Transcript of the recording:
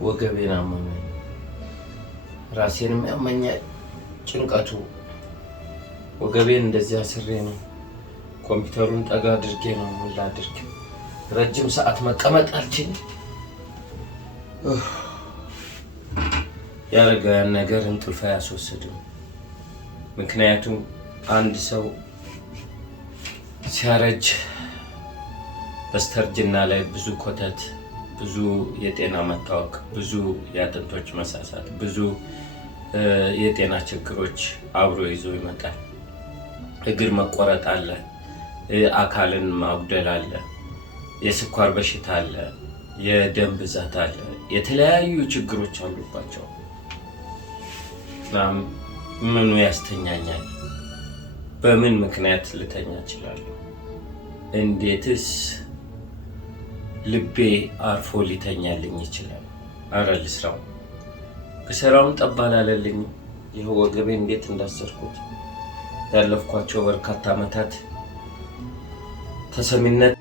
ወገቤን አመመኝ፣ ራሴንም ያመኛል። ጭንቀቱ ወገቤን እንደዚህ አስሬ ነው። ኮምፒውተሩን ጠጋ አድርጌ ነው ምን ላድርግ? ረጅም ሰዓት መቀመጥ አልችልም። ያረጋያን ነገር እንቅልፍ አያስወስድም። ምክንያቱም አንድ ሰው ሲያረጅ በስተርጅና ላይ ብዙ ኮተት፣ ብዙ የጤና መታወክ፣ ብዙ የአጥንቶች መሳሳት፣ ብዙ የጤና ችግሮች አብሮ ይዞ ይመጣል። እግር መቆረጥ አለ፣ አካልን ማጉደል አለ፣ የስኳር በሽታ አለ፣ የደም ብዛት አለ፣ የተለያዩ ችግሮች አሉባቸው። ምኑ ያስተኛኛል? በምን ምክንያት ልተኛ እችላለሁ? እንዴትስ ልቤ አርፎ ሊተኛልኝ ይችላል? አረ ልስራው። ብሰራውም ጠባል አለልኝ። ይኸው ወገቤ እንዴት እንዳሰርኩት ያለፍኳቸው በርካታ ዓመታት ተሰሚነት